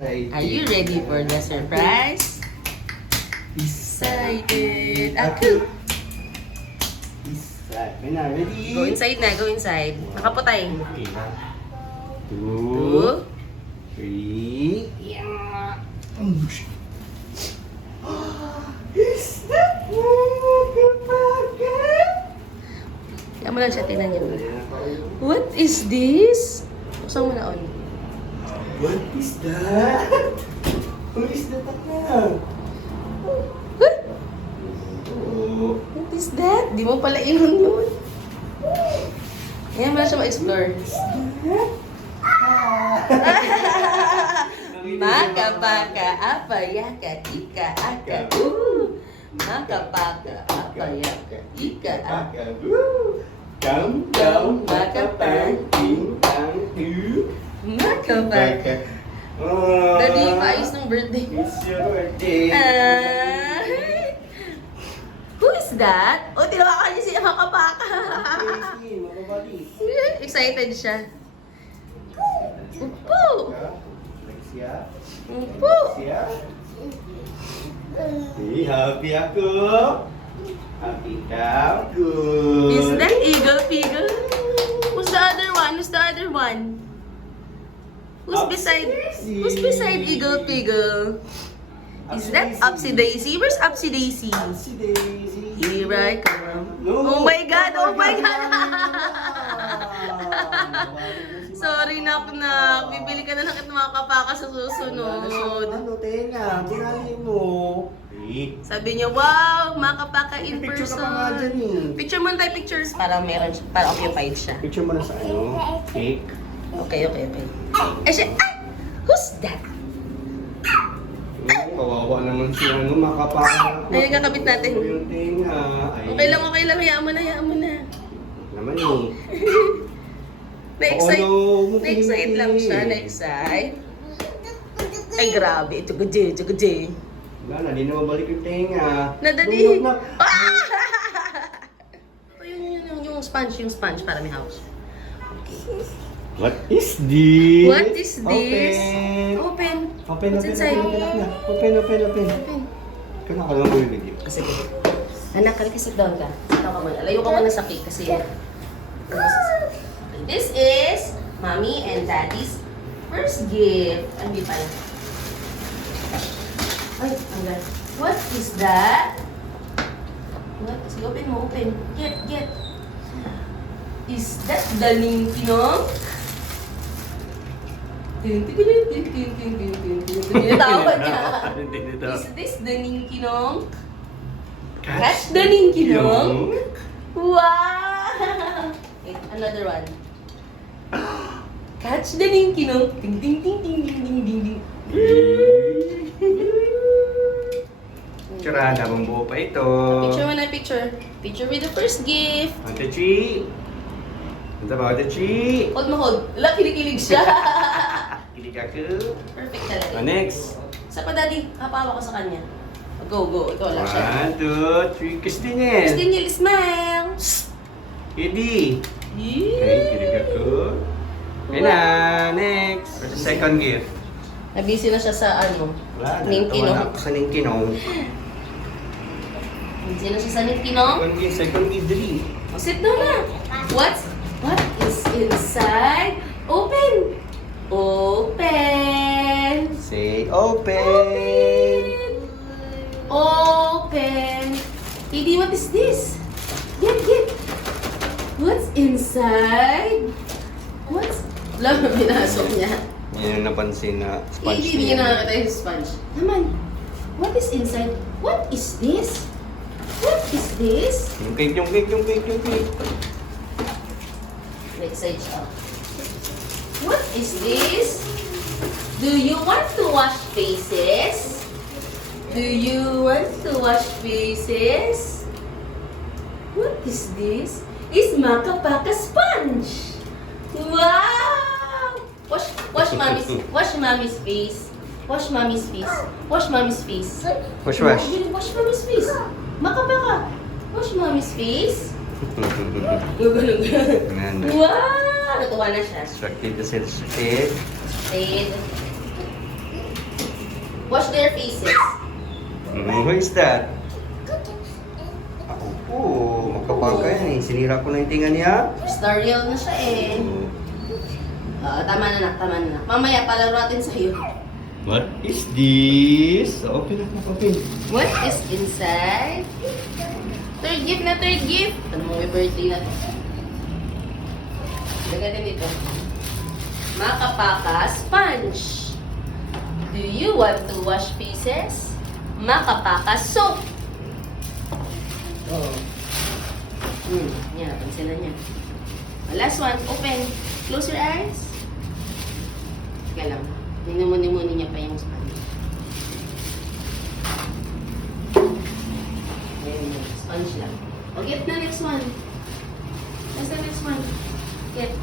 Are you ready for the surprise? Excited ako! Ready? Go inside na, go inside. Nakaputay. Okay na. 2, 3. Yeah. Is that Kaya mo lang siya, tingnan niyo. What is this? Buksan mo na on. What is that? Who is that na? What? What is that? Di mo pala inon yun. Kaya mo lang siya ma-explore. Makapaka, apayaka, ika, aka, Makapaka, apayaka, ika, aka, Come down, makapang, ting, tang, tu. Makapaka. Daddy, paayos ng birthday. It's your birthday. Who is that? O, tinawakan niya si Makapaka. Casey, makabali. Excited siya. Upo! Alexia. Upo! Alexia. Hey, happy ako. Happy ka. Good. Is that Eagle Figgle? Who's the other one? Who's the other one? Who's beside Eagle Figgle? Is that Upsy Daisy? Where's Upsy Daisy? Si Daisy. Here I come. No. Oh my God! Oh my God! Sorry, nak. Bibili ka na lang at makakapaka sa susunod. Ano, tenga? Binali mo. Sabi niya, wow, makapaka in Picture ka pa nga dyan person. eh. Picture mo na tayo pictures para meron siya, para occupied siya. Picture mo na sa ano? Cake. Okay. Eh siya, who's that? Kawawa naman siya. Ano, makapaka. Ay, kakabit natin. Yung tenga. Ay. Okay lang. Hayaan mo na. Naman eh. Na-excite. Oh, no. Na-excite lang siya. Na-excite. Ay, grabe. Ito gajay. Wala na, di na mabalik yung tenga. Nadali. Bumog na. Yung sponge para may house. What is this? What is this? Open. Open. What's inside? Open. Kaya ka lang bibigyan. Sige. Anak, halika, sit down ka. Sit down ka muna. Layo ka muna sa cake kasi this is Mommy and Daddy's first gift. Hindi pa yan. Ay, hanggang. What is that? What? Sige, open mo, open. Get. Is that the Ninkinong? Tinatawa niya. Is this the Ninkinong? Catch the Ninkinong? Wow! Wait, another one. Catch the Ninkinong. Ding. Tsura, damang buo pa ito. Picture mo na picture. Picture with the first gift. Ate Chi. Ito ba, Ate Chi? Hold. Wala, kinikilig siya. Kilig ako. Perfect talaga. Next. Sa pa, Daddy. Kapawa ko sa kanya. Go. Ikaw lang siya. 1, 2, 3. Kiss din yan. Gusto niya, smile. Eddie. Okay, kilig ako. Okay na, next. Where's the second gift? Nabisi na siya sa ano. Wala na, Ninkinong. tawa na ako sa Ninkinong. Nabisi na siya sa Ninkinong. Second gift, dali. Sit down na. What is inside? Open. Say open. Open. Didi, what is this? Get. What's inside? Alam mo, binasok niya. Yan yung napansin na sponge Hindi niya nakakita yung sponge. Naman, what is inside? What is this? Yung cake. Next side siya. What is this? Do you want to wash faces? What is this? It's Makapaka sponge. Wow! Wash mommy's face. Wash mommy's face. Wash. Wash mommy's face. Makapaka. Wash mommy's face. Ganun. Wow! Natuwa na siya. Distracted na sila sa cake. Shade. Wash their faces. Who is that? Ako po. Magkapangka yan eh. Sinira ko na yung tinga niya. Starreal na siya eh. Tama na nak, tama na nak. Mamaya, palaro natin sa'yo. What is this? Open up, open. What is inside? Third gift na third gift. Ano mo, may birthday na to. Lagyan din dito. Makapaka sponge. Do you want to wash faces? Makapaka soap. Oh. Yan, pansin na niya. Last one, open. Close your eyes. Teka lang. Ninumuni-muni niya pa yung sponge. Ayun, sponge lang. O, get na next one. What's the next one? Get.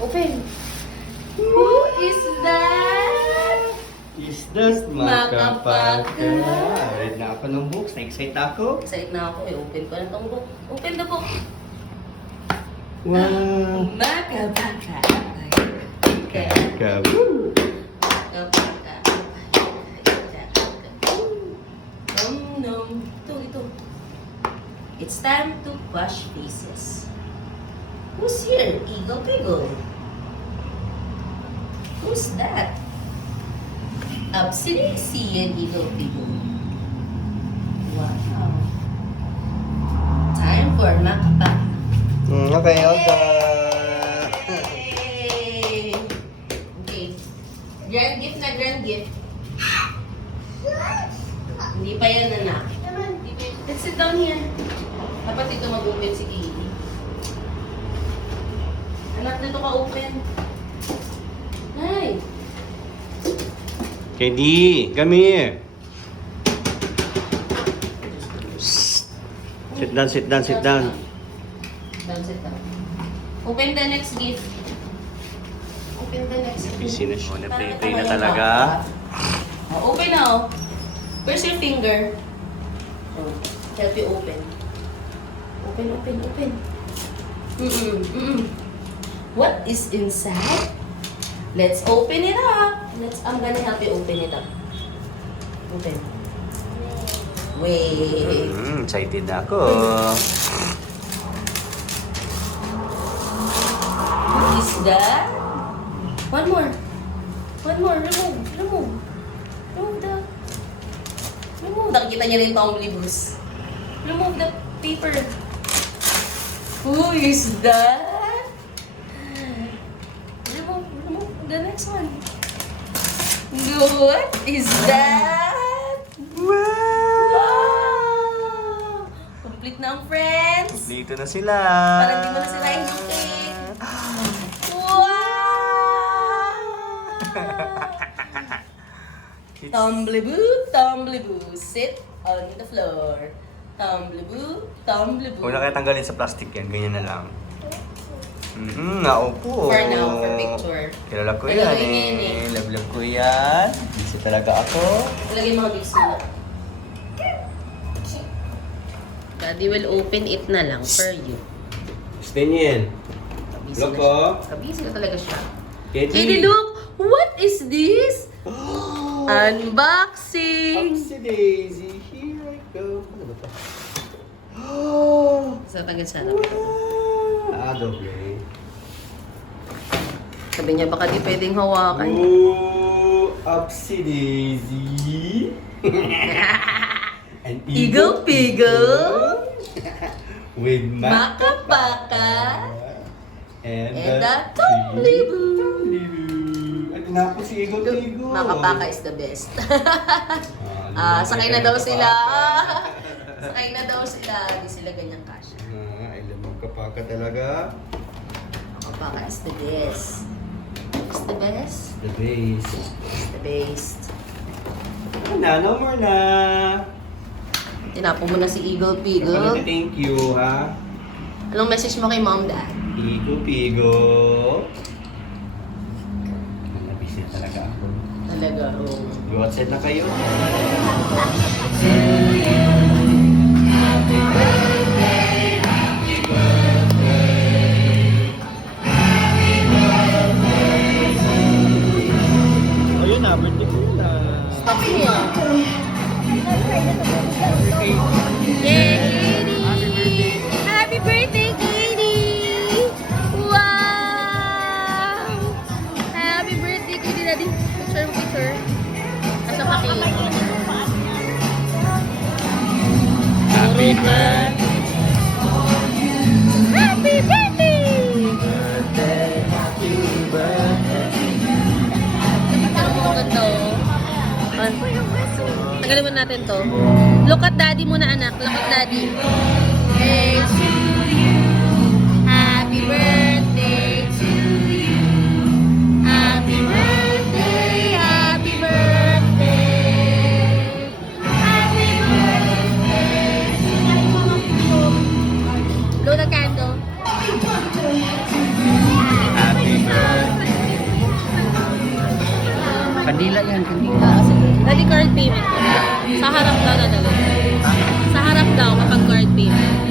Open. Who is that? Is this Makapaka? Read na ako ng books. Na-excite ako. Excited na ako. Open ko na tong book. Open the book. Wow. Makapaka. Kaka. Woo. Makapaka. Nom. Ito. It's time to wash faces. Who's here? Eagle Piggle. Who's that? Upsy Daisy and Eagle Piggle. Wow. Time for Makapaka. Okay, okay. Yay! Okay. Grand gift na grand gift. Hindi pa yan, anak. Hindi pa yan. Let's sit down here. Dapat dito mag-open si Katie. Anak, dito ka open. Hi! KD, come here. Sit down, sit down, sit down. Sit down. Open the next gift. Open the next gift. Busy na siya. Parang Na-play na ito talaga. Oh, open na oh. Where's your finger? Oh, help you open. Open. What is inside? Let's open it up. I'm gonna help you open it up. Open. Wait. Excited ako. What is that? One more. Remove. Nakikita niya rin tong libus. Remove the paper. Who is that? Remove the next one. What is that? Wow! Complete na ang friends. Dito na sila. Parang di mo na sirahin yung cake. Wow! Tumbleboo, sit on the floor. Tumbleboo. Huwag na kayo tanggalin sa plastic yan. Ganyan na lang. Naupo. For now, for picture. Kilala ko Kilala yan niya yan eh. Love ko yan. Busy talaga ako. Ilagay mga big sila. Daddy will open it na lang for you. Gusto niyo yan? Kabisi Look na siya. oh. Kabisi na talaga siya. Katie. Katie, look! What is this? Unboxing! Upsy Daisy. Here I go. Ano ba ito? Sa tagal siya. Doble. Sabi niya, baka di pwedeng hawakan. Upsy Daisy. An Eagle Piggle. With Makapaka. And the Tumbleboo. At tinapos si Eagle Piggle. Makapaka is the best. Sakay na daw sila. Sakay na daw sila. Hindi sila ganyang kasha. I love Makapaka talaga. Makapaka is the best. Is the best? The base. Is the best. No more na. Tinapon mo na si Eagle Kapag Piggle. thank you, ha? Anong message mo kay Mom, Dad? Eagle Piggle. Nabisi talaga ako. Talaga, oh. Go outside na kayo. birthday, man. Happy birthday! Ang ganda, oh. Tagalin mo natin to. Look at daddy muna, anak. Look at daddy. Hey, to you. Happy birthday to you. Happy birthday, happy birthday. Happy birthday. Blow the candle. Happy birthday. Kandila yan, kandila. Dali card payment. Sa harap daw na dali. Sa harap daw kapag card payment.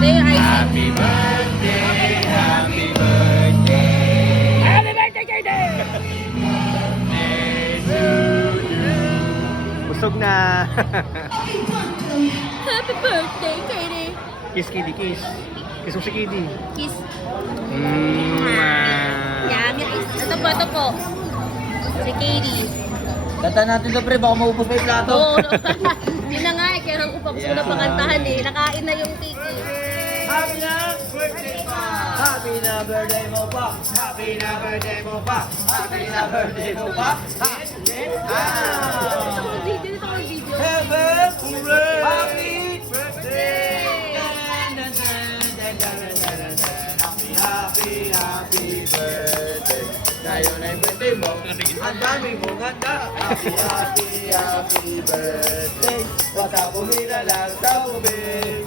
There your ID. Happy birthday, happy birthday. Happy birthday, JD! Busog na. Happy birthday, JD! Kiss, Kitty, kiss. Kiss mo si Kitty. Kiss. Mwah. Yummy. Ito po. Si Katie. Kanta natin to pre, baka maubos pa yung plato. Oo. Yun na nga eh, kaya nang upang gusto na pangantahan eh. Nakain na yung tiki. Happy na birthday pa! Happy na birthday mo pa! Happy na birthday mo pa! Happy na birthday mo pa! Dito ko video. Happy birthday! Happy birthday! Ngayon ay birthday mo, ang dami mong handa. Happy birthday! Baka pumila lang sa ubig.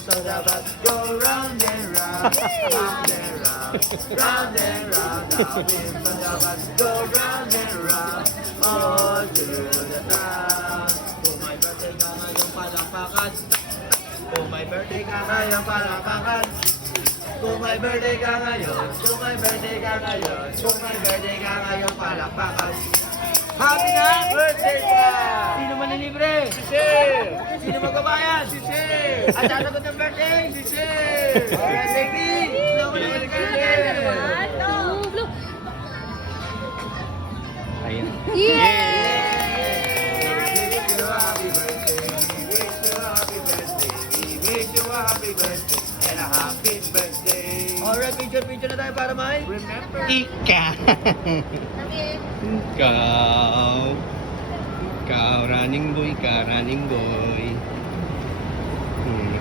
So dapat go round and round, round and round, round and round. So dapat go round and round, all to the ground. Kung may birthday ka ngayong palakpakan, kung may birthday ka ngayong palakpakan, kung may birthday ka ngayon, kung may birthday ka ngayon, kung may birthday ka ngayon, palakpakan. Happy na birthday pa! Sino manilibre? Si Sir! Sino magbabayad? Si Sir! At sasagot ng birthday? Si Sir! Alright, baby! Sino manilibre? Blue. Ayun. Yay! Wish you a happy birthday. Wish you a happy birthday. Wish you a happy birthday. And a happy birthday. Alright, picture na tayo para may remember. Ikaw. Ikaw, running boy ka, running boy.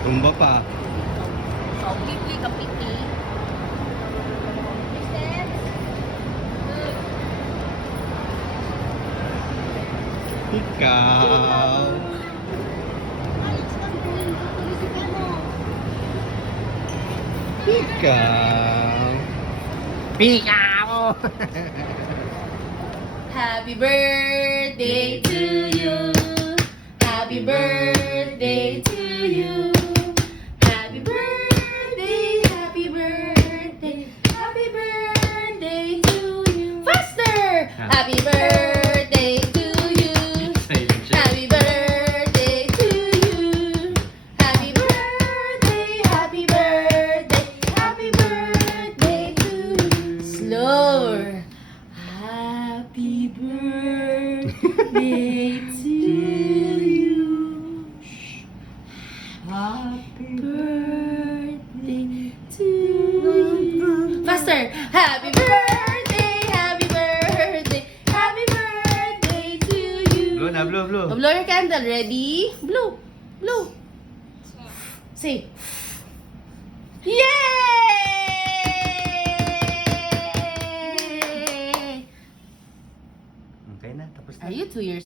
Tumba pa. Kapiti. Ikaw. Ikaw. Ikaw. Happy birthday to you. Happy birthday to you. Happy birthday, happy birthday, happy birthday to you. Faster! Happy birthday to you. Happy birthday to you. Happy birthday, happy birthday, happy birthday to you. Slower. Happy birthday to you. Happy birthday to you. Faster. Happy birthday, happy birthday, happy birthday to you. Blow na, blow, blow. Blow your candle. Ready? Blow. Blow. Say. Yay! Okay na, tapos na. Are you 2 years